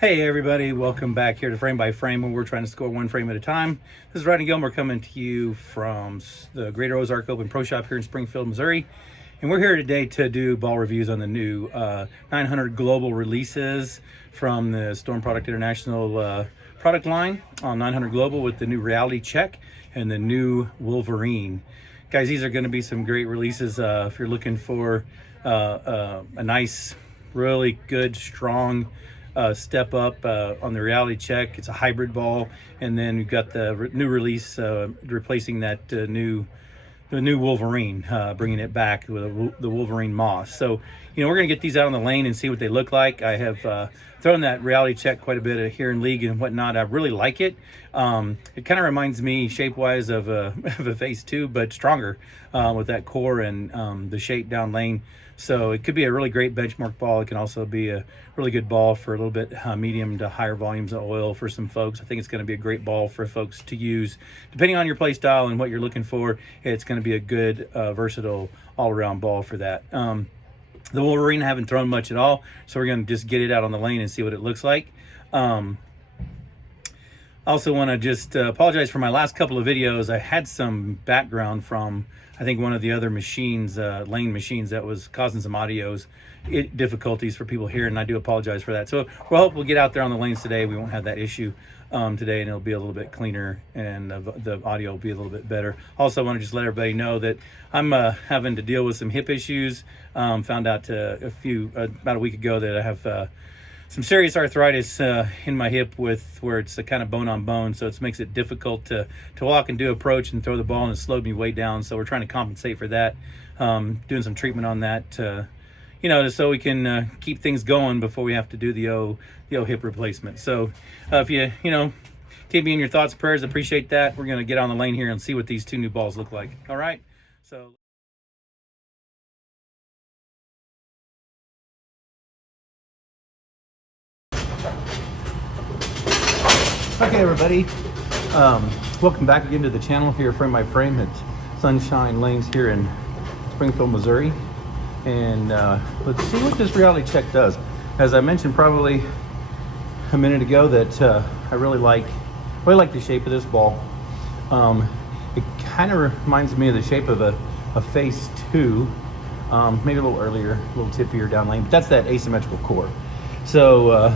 Hey everybody, welcome back here to Frame by Frame, where we're trying to score one frame at a time. This is Rodney Gilmore coming to you from the Greater Ozark Open Pro Shop here in Springfield, Missouri. And we're here today to do ball reviews on the new 900 global releases from the Storm Product International product line on 900 Global, with the new Reality Check and the new Wolverine. Guys, these are going to be some great releases if you're looking for a nice, really good, strong step up on the Reality Check. It's a hybrid ball, and then we've got the new release replacing that the new Wolverine, bringing it back with the Wolverine Moss. So, you know, we're going to get these out on the lane and see what they look like. I have thrown that Reality Check quite a bit here in league and whatnot. I really like it. It kind of reminds me shape-wise of a Phase 2, but stronger with that core and the shape down lane. So it could be a really great benchmark ball. It can also be a really good ball for a little bit medium to higher volumes of oil for some folks. I think it's going to be a great ball for folks to use. Depending on your play style and what you're looking for, it's going to be a good, versatile, all-around ball for that. The Wolverine I haven't thrown much at all, so we're going to just get it out on the lane and see what it looks like. I also want to just apologize for my last couple of videos. I had some background from, I think, one of the other machines, lane machines, that was causing some difficulties for people here, and I do apologize for that. So we'll get out there on the lanes today. We won't have that issue today, and it'll be a little bit cleaner, and the audio will be a little bit better. Also, I want to just let everybody know that I'm having to deal with some hip issues. Found out about a week ago that I have some serious arthritis in my hip, with where it's a kind of bone on bone, so it makes it difficult to walk and do approach and throw the ball, and it slowed me way down. So we're trying to compensate for that, doing some treatment on that, you know, so we can keep things going before we have to do the old hip replacement. So if you keep me in your thoughts and prayers, appreciate that. We're going to get on the lane here and see what these two new balls look like. All right, so. Okay, everybody, welcome back again to the channel here, Frame by Frame, at Sunshine Lanes here in Springfield, Missouri. And let's see what this Reality Check does. As I mentioned probably a minute ago, that I really like the shape of this ball. It kind of reminds me of the shape of a Phase 2, maybe a little earlier, a little tippier down lane, but that's that asymmetrical core. So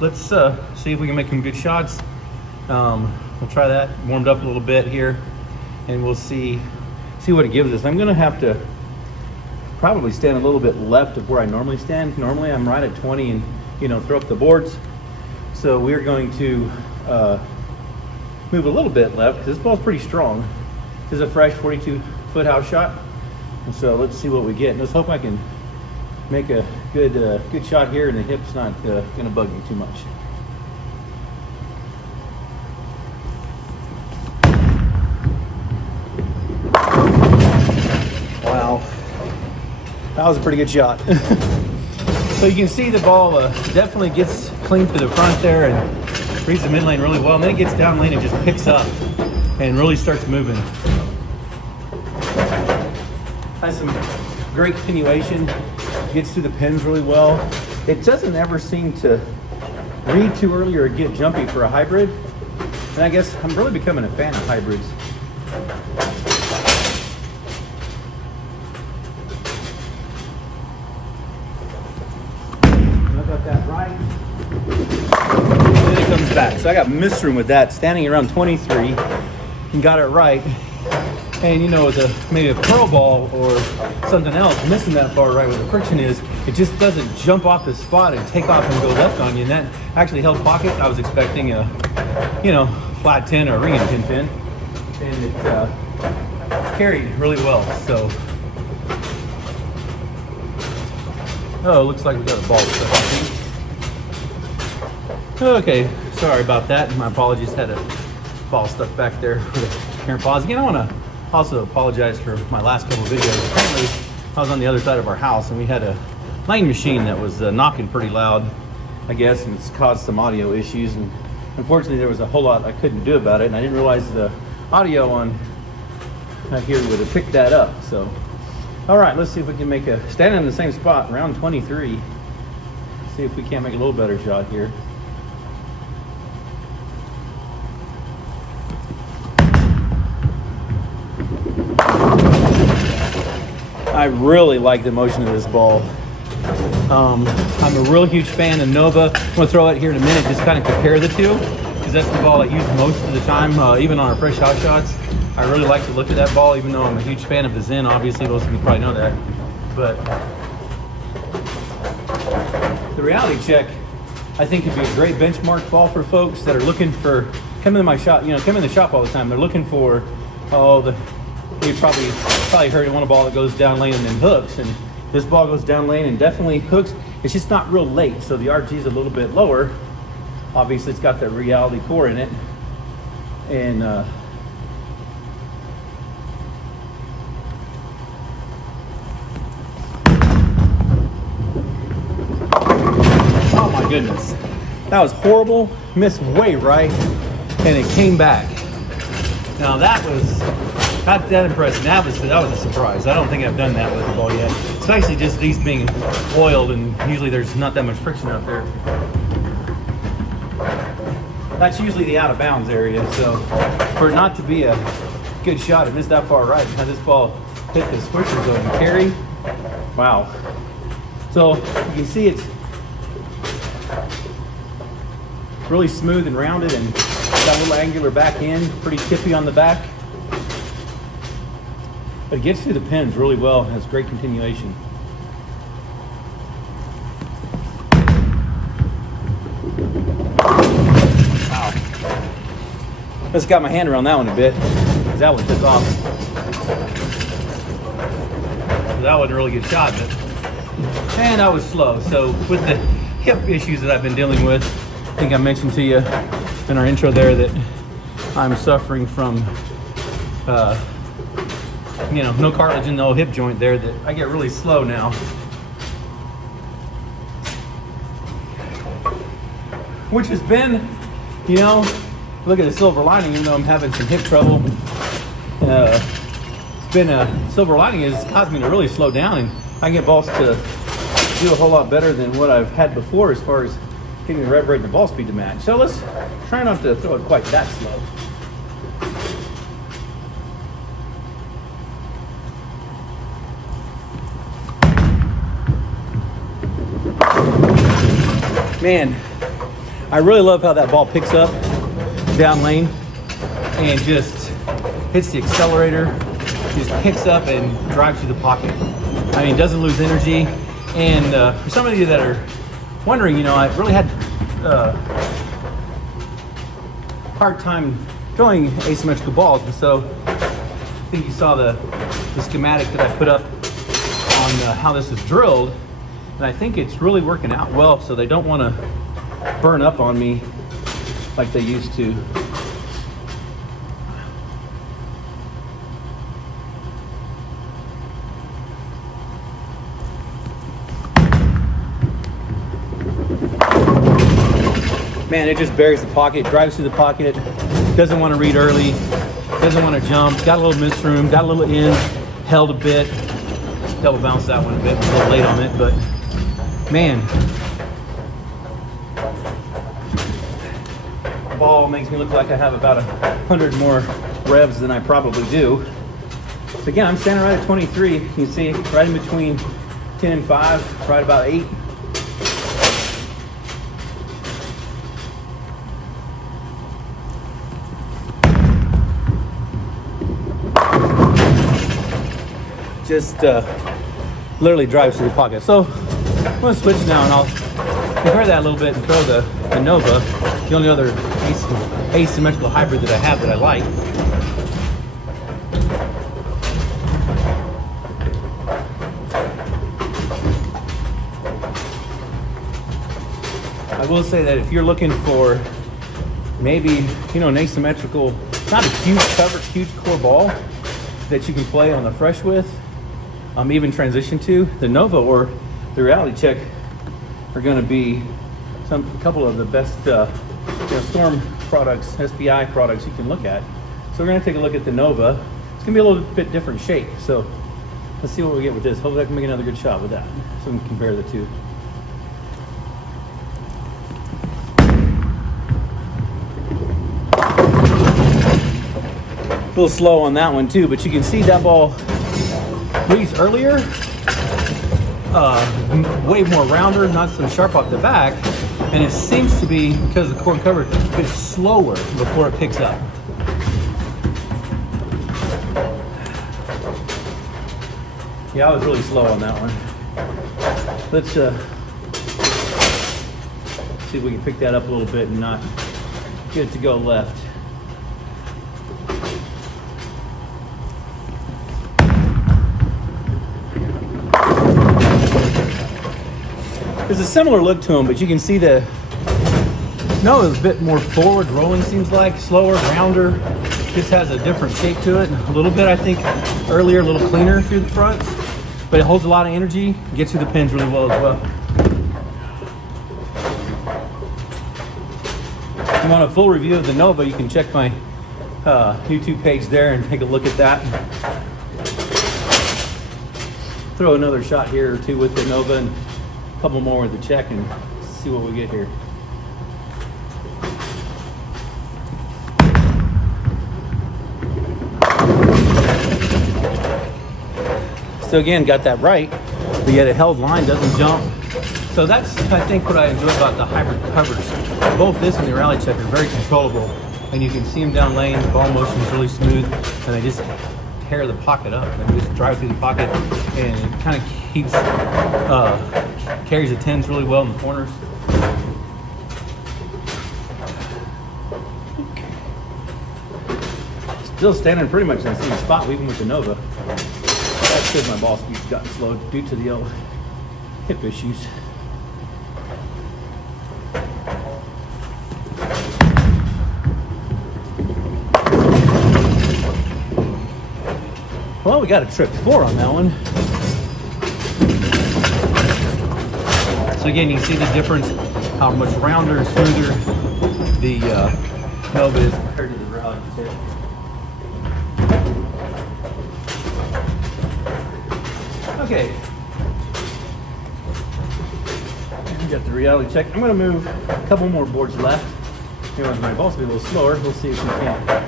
let's see if we can make some good shots. We'll try that, warmed up a little bit here, and we'll see what it gives us. I'm gonna have to probably stand a little bit left of where I normally stand. Normally I'm right at 20 and throw up the boards. So we're going to move a little bit left, because this ball's pretty strong. This is a fresh 42-foot house shot, and so let's see what we get. And let's hope I can make a good shot here, and the hip's not gonna bug me too much. Wow, that was a pretty good shot. So you can see the ball definitely gets clean to the front there and reads the mid lane really well, and then it gets down lane and just picks up and really starts moving. Has some great continuation, gets through the pins really well. It doesn't ever seem to read too early or get jumpy for a hybrid, and I guess I'm really becoming a fan of hybrids. Got that right, and then it comes back. So I got missed room with that, standing around 23, and got it right. And with maybe a pearl ball or something else, missing that far right where the friction is, it just doesn't jump off the spot and take off and go left on you. And that actually held pocket. I was expecting a flat 10 or a ring and 10 pin, and it carried really well. So oh, looks like we got a ball stuck. Okay, sorry about that. My apologies. Had a ball stuck back there for the camera pause. Again, I want to also apologize for my last couple of videos. Apparently, I was on the other side of our house, and we had a lane machine that was knocking pretty loud, I guess, and it's caused some audio issues. And unfortunately, there was a whole lot I couldn't do about it, and I didn't realize the audio on here would have picked that up. So. All right, let's see if we can stand in the same spot, round 23. See if we can't make a little better shot here. I really like the motion of this ball. I'm a real huge fan of Nova. I'm gonna throw it here in a minute, just kind of compare the two, because that's the ball I use most of the time, even on our fresh hot shots. I really like to look at that ball, even though I'm a huge fan of the Zen. Obviously, most of you probably know that. But the Reality Check, I think, could be a great benchmark ball for folks that are looking for, come in my shop, come in the shop all the time. They're looking for, you probably heard of one ball that goes down lane and then hooks, and this ball goes down lane and definitely hooks. It's just not real late, so the RG is a little bit lower. Obviously, it's got the Reality core in it, and oh my goodness, that was horrible. Missed way right, and it came back. Now that was not that impressive. That was a surprise. I don't think I've done that with the ball yet, especially just these being oiled, and usually there's not that much friction out there. That's usually the out of bounds area, so for it not to be a good shot, it missed that far right. How this ball hit the switcher zone and carry. Wow. So you can see it's really smooth and rounded, and got a little angular back end, pretty tippy on the back. But it gets through the pins really well and has great continuation. Wow. Just got my hand around that one a bit, because that one took off. So that wasn't a really good shot, but and I was slow. So with the hip issues that I've been dealing with, I think I mentioned to you in our intro there that I'm suffering from no cartilage in the hip joint there, that I get really slow now. Which has been, look at the silver lining, even though I'm having some hip trouble. It's been a silver lining is caused me to really slow down, and I can get balls to do a whole lot better than what I've had before as far as getting the rev rate and the ball speed to match. So let's try not to throw it quite that slow. Man, I really love how that ball picks up down lane and just hits the accelerator, just picks up and drives through the pocket. I mean, doesn't lose energy. And for some of you that are wondering, I've really had hard time throwing asymmetrical balls, and so I think you saw the schematic that I put up on how this is drilled. And I think it's really working out well, so they don't want to burn up on me like they used to. Man, it just buries the pocket, drives through the pocket, doesn't want to read early, doesn't want to jump, got a little miss room, got a little in, held a bit, double bounced that one a bit, a little late on it, but man, the ball makes me look like I have about 100 more revs than I probably do. So again, I'm standing right at 23. You can see right in between 10 and 5, right about 8. Just literally drives through the pocket. So I'm going to switch now, and I'll compare that a little bit and throw the Nova, the only other asymmetrical hybrid that I have that I like. I will say that if you're looking for maybe, an asymmetrical, not a huge cover, huge core ball that you can play on the fresh with, even transition to, the Nova or the Reality Check are going to be a couple of the best Storm products, SPI products you can look at. So we're going to take a look at the Nova. It's going to be a little bit different shape. So let's see what we get with this. Hopefully I can make another good shot with that, so we can compare the two. A little slow on that one too, but you can see that ball These earlier, way more rounder, not so sharp off the back, and it seems to be, because of the cord cover, it's slower before it picks up. Yeah, I was really slow on that one. Let's see if we can pick that up a little bit and not get it to go left. There's a similar look to them, but you can see the Nova's a bit more forward rolling, seems like, slower, rounder. Just has a different shape to it. A little bit, I think, earlier, a little cleaner through the front, but it holds a lot of energy, gets through the pins really well as well. If you want a full review of the Nova, you can check my YouTube page there and take a look at that. Throw another shot here or two with the Nova and a couple more with the Czech and see what we get here. So again, got that right, but yet a held line doesn't jump. So that's, I think, what I enjoy about the hybrid covers. Both this and the Rally Check are very controllable, and you can see them down lane. The ball motion is really smooth, and they just tear the pocket up. They just drive through the pocket, and it kind of keeps, carries the tens really well in the corners. Still standing pretty much in the same spot, even with the Nova. That's because my ball speed's gotten slow due to the old hip issues. Well, we got a trip 4 on that one. So again, you can see the difference, how much rounder and smoother the Nova is compared to the Rally Check. Okay. We got the Reality Check. I'm going to move a couple more boards left. Anyway, my ball's be a little slower. We'll see if we can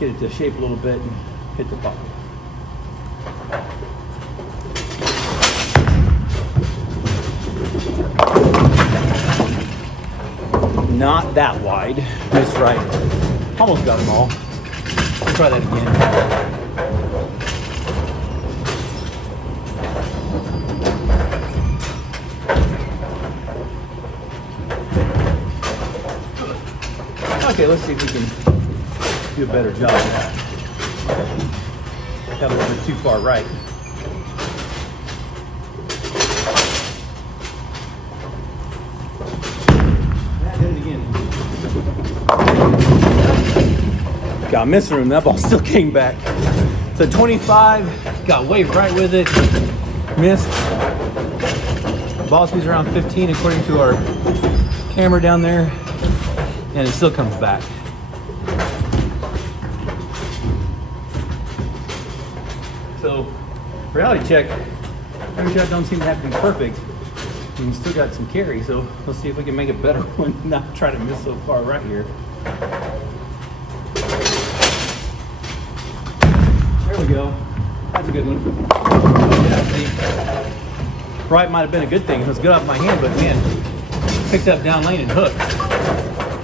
get it to shape a little bit and hit the pocket. Not that wide. Missed right. Almost got them all. Let's try that again. Okay, let's see if we can do a better job of that. Got a little bit too far right. Got missing room. That ball still came back. So 25, got way right with it. Missed. Ball speed's around 15 according to our camera down there. And it still comes back. So, Reality Check, every shot don't seem to have to be perfect. And you still got some carry, so let's see if we can make a better one, not try to miss so far right here. There we go. That's a good one. Yeah, see, right might have been a good thing. It was good off my hand, but man, picked up down lane and hooked.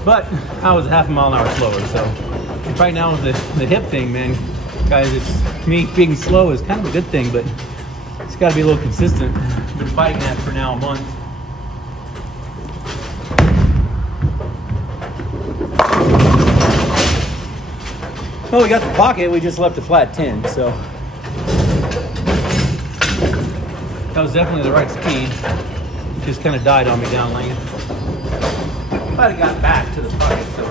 But I was half a mile an hour slower, so right now with the hip thing, man, guys, it's me being slow is kind of a good thing, but it's got to be a little consistent. I've been fighting that for now a month. Well, we got the pocket, we just left a flat 10, so that was definitely the right speed. It just kind of died on me down lane. I'd have got back to the pocket, so.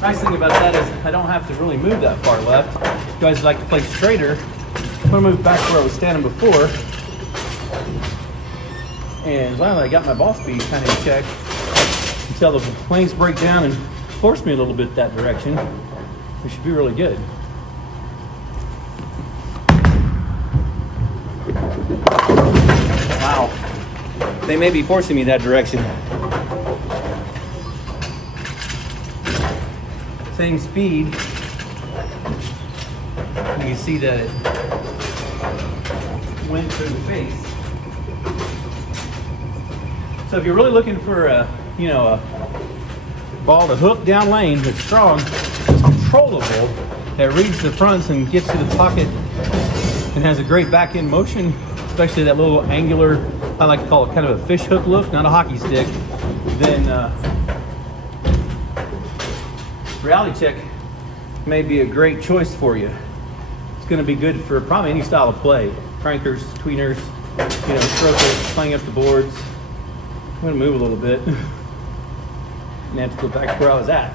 Nice thing about that is I don't have to really move that far left. If you guys like to play straighter, I'm gonna move back to where I was standing before. And as long as I got my ball speed kind of in check, until the lanes break down and force me a little bit that direction, we should be really good. Wow. They may be forcing me that direction. Same speed. You can see that it went through the face. So if you're really looking for a ball to hook down lane that's strong, it's controllable, that reads the fronts and gets to the pocket and has a great back end motion, especially that little angular, I like to call it kind of a fish hook look, not a hockey stick, then Reality Check may be a great choice for you. It's going to be good for probably any style of play. Crankers, tweeners, strokers, playing up the boards. I'm going to move a little bit and have to go back to where I was at.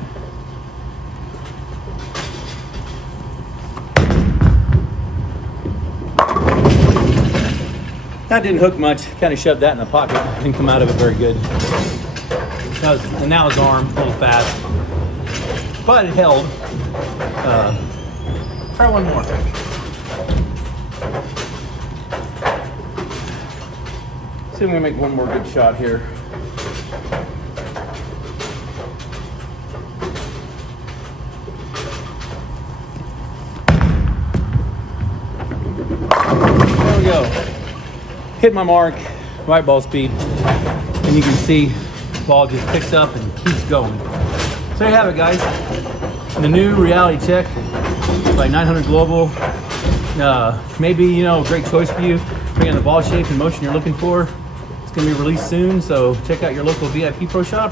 That didn't hook much. Kind of shoved that in the pocket. Didn't come out of it very good. And now his arm, a little fast. But it held. Try one more. See if I'm gonna make one more good shot here. There we go. Hit my mark, right ball speed, and you can see the ball just picks up and keeps going. So there you have it, guys. The new Reality Check by 900 Global. Maybe a great choice for you, depending on the ball shape and motion you're looking for. It's going to be released soon, so check out your local VIP Pro Shop.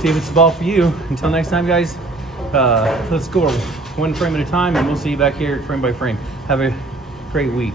See if it's the ball for you. Until next time, guys, let's score one frame at a time, and we'll see you back here at Frame by Frame. Have a great week.